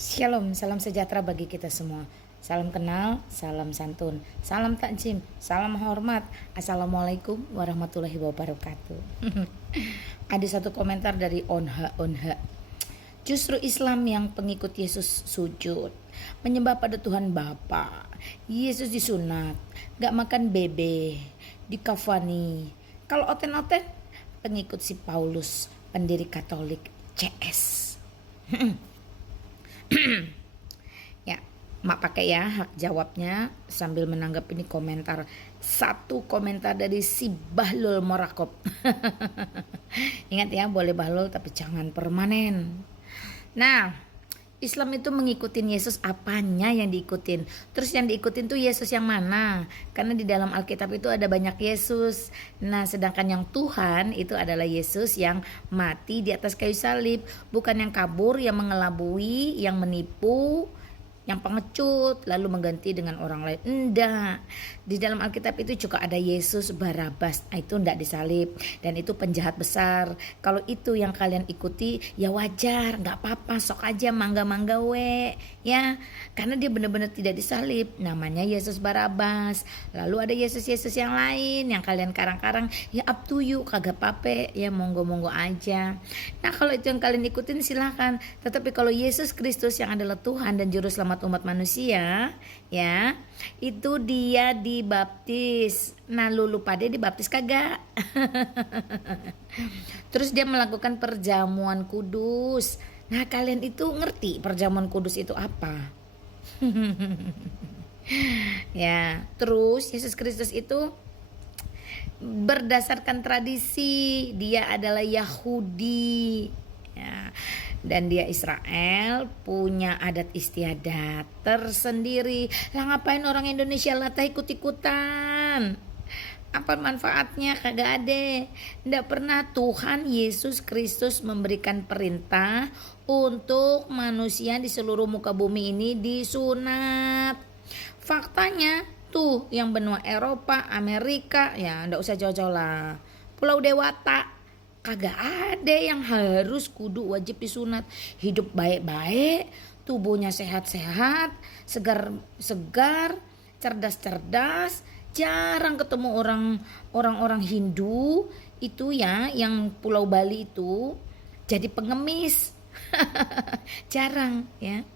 Shalom, salam sejahtera bagi kita semua. Salam kenal, salam santun, salam takjim, salam hormat. Assalamualaikum warahmatullahi wabarakatuh. Ada satu komentar dari Onha. Justru Islam yang pengikut Yesus sujud, menyembah pada Tuhan Bapa. Yesus disunat, gak makan bebe, dikafani. Kalau oten-oten, pengikut si Paulus, pendiri Katolik CS. Ya, mak pakai ya hak jawabnya sambil menanggapi ini satu komentar dari si Bahlul Morakop. Ingat ya, boleh bahlul tapi jangan permanen. Nah, Islam itu ngikutin Yesus, apanya yang diikutin? Terus yang diikutin tuh Yesus yang mana? Karena di dalam Alkitab itu ada banyak Yesus. Nah, sedangkan yang Tuhan itu adalah Yesus yang mati di atas kayu salib, bukan yang kabur, yang mengelabui, yang menipu, yang pengecut lalu mengganti dengan orang lain. Enggak. Di dalam Alkitab itu juga ada Yesus Barabas. Itu enggak disalib dan itu penjahat besar. Kalau itu yang kalian ikuti ya wajar, enggak apa-apa, sok aja mangga-mangga we ya. Karena dia benar-benar tidak disalib. Namanya Yesus Barabas. Lalu ada Yesus-Yesus yang lain yang kalian karang-karang, ya up to you, kagak pape, ya monggo-monggo aja. Nah, kalau itu yang kalian ikutin silahkan. Tetapi kalau Yesus Kristus yang adalah Tuhan dan juru selamat umat manusia, ya, itu dia dibaptis. Nah, lu lupa dia dibaptis kagak? Terus dia melakukan perjamuan kudus. Nah, kalian itu ngerti perjamuan kudus itu apa? Ya, terus Yesus Kristus itu berdasarkan tradisi, dia adalah Yahudi, ya, dan dia Israel, punya adat istiadat tersendiri. Lah ngapain orang Indonesia latah ikut-ikutan? Apa manfaatnya? Kagak ada. Nggak pernah Tuhan Yesus Kristus memberikan perintah untuk manusia di seluruh muka bumi ini disunat. Faktanya tuh yang benua Eropa, Amerika, ya nggak usah jauh-jauh lah, Pulau Dewata, kagak ada yang harus kudu wajib disunat. Hidup baik-baik, tubuhnya sehat-sehat, segar-segar, cerdas-cerdas. Jarang ketemu orang-orang Hindu itu ya, yang Pulau Bali itu jadi pengemis. Jarang ya.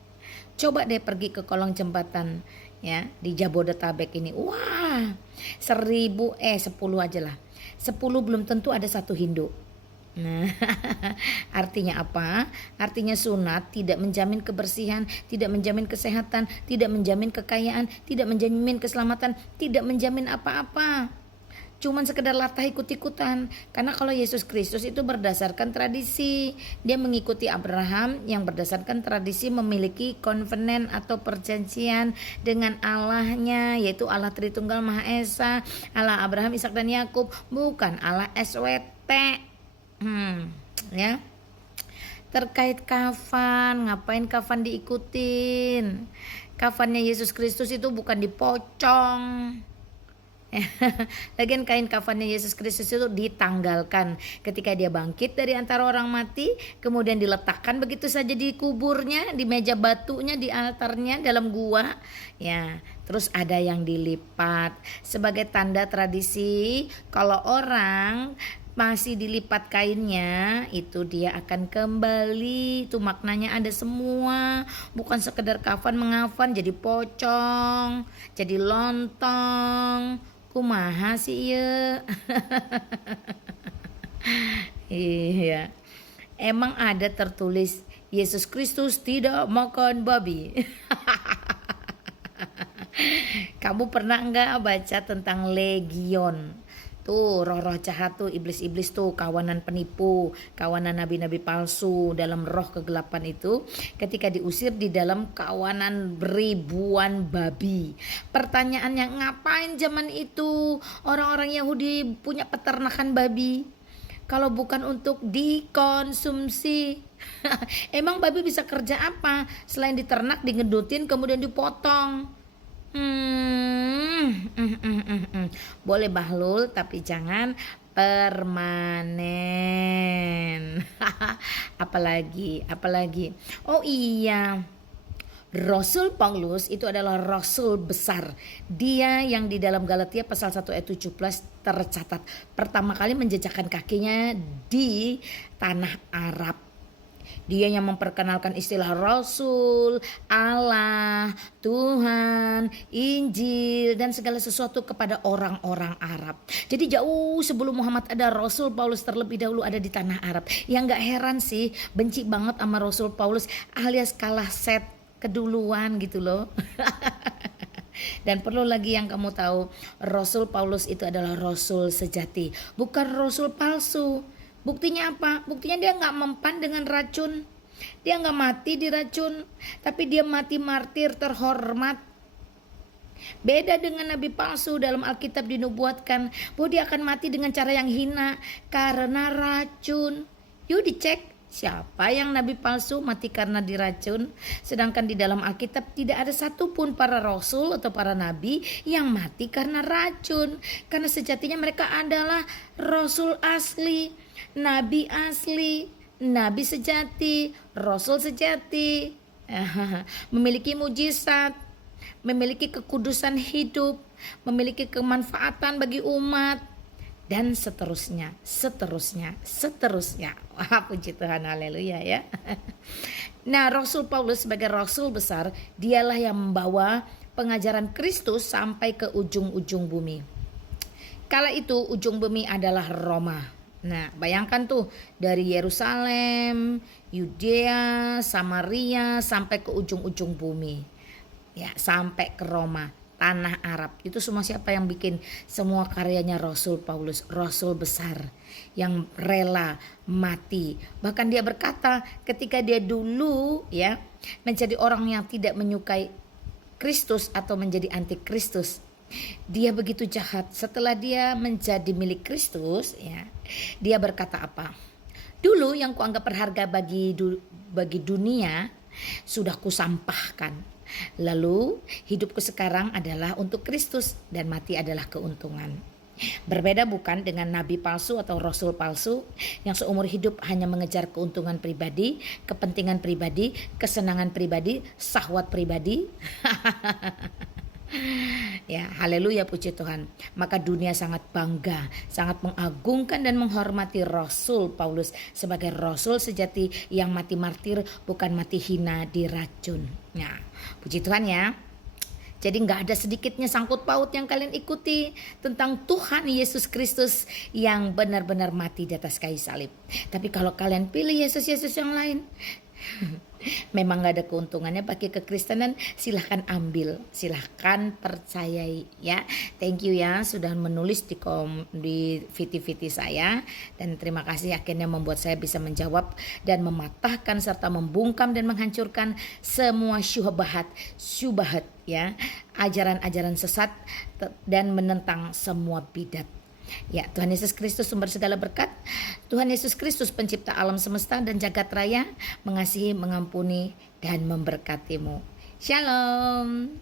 Coba deh pergi ke kolong jembatan ya di Jabodetabek ini. Wah, 1000 10 aja lah. 10 belum tentu ada satu Hindu. Nah, artinya apa? Artinya sunat tidak menjamin kebersihan, tidak menjamin kesehatan, tidak menjamin kekayaan, tidak menjamin keselamatan, tidak menjamin apa-apa. Cuman sekedar latah ikut-ikutan. Karena kalau Yesus Kristus itu berdasarkan tradisi. Dia mengikuti Abraham yang berdasarkan tradisi memiliki covenant atau perjanjian dengan Allahnya, yaitu Allah Tritunggal Maha Esa, Allah Abraham, Ishak dan Yakub, bukan Allah SWT. Ya. Terkait kafan, ngapain kafan diikutin? Kafannya Yesus Kristus itu bukan dipocong. Lagian kain kafannya Yesus Kristus itu ditanggalkan ketika dia bangkit dari antara orang mati, kemudian diletakkan begitu saja di kuburnya, di meja batunya, di altarnya dalam gua. Ya, terus ada yang dilipat sebagai tanda tradisi. Kalau orang masih dilipat kainnya, itu dia akan kembali. Itu maknanya ada semua, bukan sekedar kafan mengafan jadi pocong, jadi lontong. Kumaha sih ya? Iya. Emang ada tertulis Yesus Kristus tidak makan babi. Kamu pernah enggak baca tentang legion? Tuh roh-roh jahat tuh, iblis-iblis tuh, kawanan penipu, kawanan nabi-nabi palsu dalam roh kegelapan itu, ketika diusir di dalam kawanan ribuan babi. Pertanyaannya, ngapain zaman itu orang-orang Yahudi punya peternakan babi? Kalau bukan untuk dikonsumsi. Emang babi bisa kerja apa selain diternak, digedutin, kemudian dipotong? Boleh bahlul tapi jangan permanen. apalagi Oh iya, Rasul Paulus itu adalah rasul besar. Dia yang di dalam Galatia pasal 1 ayat 17 tercatat pertama kali menjejakkan kakinya di tanah Arab. Dia yang memperkenalkan istilah Rasul, Allah, Tuhan, Injil, dan segala sesuatu kepada orang-orang Arab. Jadi jauh sebelum Muhammad ada, Rasul Paulus terlebih dahulu ada di tanah Arab. Yang gak heran sih, benci banget sama Rasul Paulus alias kalah set keduluan gitu loh. Dan perlu lagi yang kamu tahu, Rasul Paulus itu adalah Rasul sejati, bukan Rasul palsu. Buktinya apa? Buktinya dia gak mempan dengan racun. Dia gak mati diracun, tapi dia mati martir terhormat. Beda dengan nabi palsu, dalam Alkitab dinubuatkan bahwa dia akan mati dengan cara yang hina karena racun. Yuk dicek siapa yang nabi palsu mati karena diracun. Sedangkan di dalam Alkitab tidak ada satupun para rasul atau para nabi yang mati karena racun. Karena sejatinya mereka adalah rasul asli, nabi asli, nabi sejati, rasul sejati, memiliki mujizat, memiliki kekudusan hidup, memiliki kemanfaatan bagi umat, dan seterusnya. Wah, puji Tuhan, haleluya ya. Nah, Rasul Paulus sebagai rasul besar, dialah yang membawa pengajaran Kristus sampai ke ujung-ujung bumi. Kala itu ujung bumi adalah Roma. Nah, bayangkan tuh dari Yerusalem, Yudea, Samaria sampai ke ujung-ujung bumi. Ya, sampai ke Roma, tanah Arab. Itu semua siapa yang bikin? Semua karyanya Rasul Paulus, rasul besar yang rela mati. Bahkan dia berkata ketika dia dulu ya menjadi orang yang tidak menyukai Kristus atau menjadi anti Kristus, dia begitu jahat. Setelah dia menjadi milik Kristus ya, dia berkata apa? Dulu yang kuanggap berharga bagi dunia sudah kusampahkan. Lalu hidupku sekarang adalah untuk Kristus dan mati adalah keuntungan. Berbeda bukan dengan nabi palsu atau rasul palsu yang seumur hidup hanya mengejar keuntungan pribadi, kepentingan pribadi, kesenangan pribadi, syahwat pribadi. Ya, haleluya, puji Tuhan. Maka dunia sangat bangga, sangat mengagungkan dan menghormati Rasul Paulus sebagai rasul sejati yang mati martir, bukan mati hina diracun. Nah, puji Tuhan ya. Jadi gak ada sedikitnya sangkut paut yang kalian ikuti tentang Tuhan Yesus Kristus yang benar-benar mati di atas kayu salib. Tapi kalau kalian pilih Yesus-Yesus yang lain, memang gak ada keuntungannya pakai kekristenan, silahkan ambil, silahkan percayai ya. Thank you ya sudah menulis di VT saya, dan terima kasih akhirnya membuat saya bisa menjawab dan mematahkan serta membungkam dan menghancurkan semua syubhat ya, ajaran-ajaran sesat dan menentang semua bidat. Ya, Tuhan Yesus Kristus sumber segala berkat, Tuhan Yesus Kristus pencipta alam semesta dan jagat raya mengasihi, mengampuni dan memberkatimu. Shalom.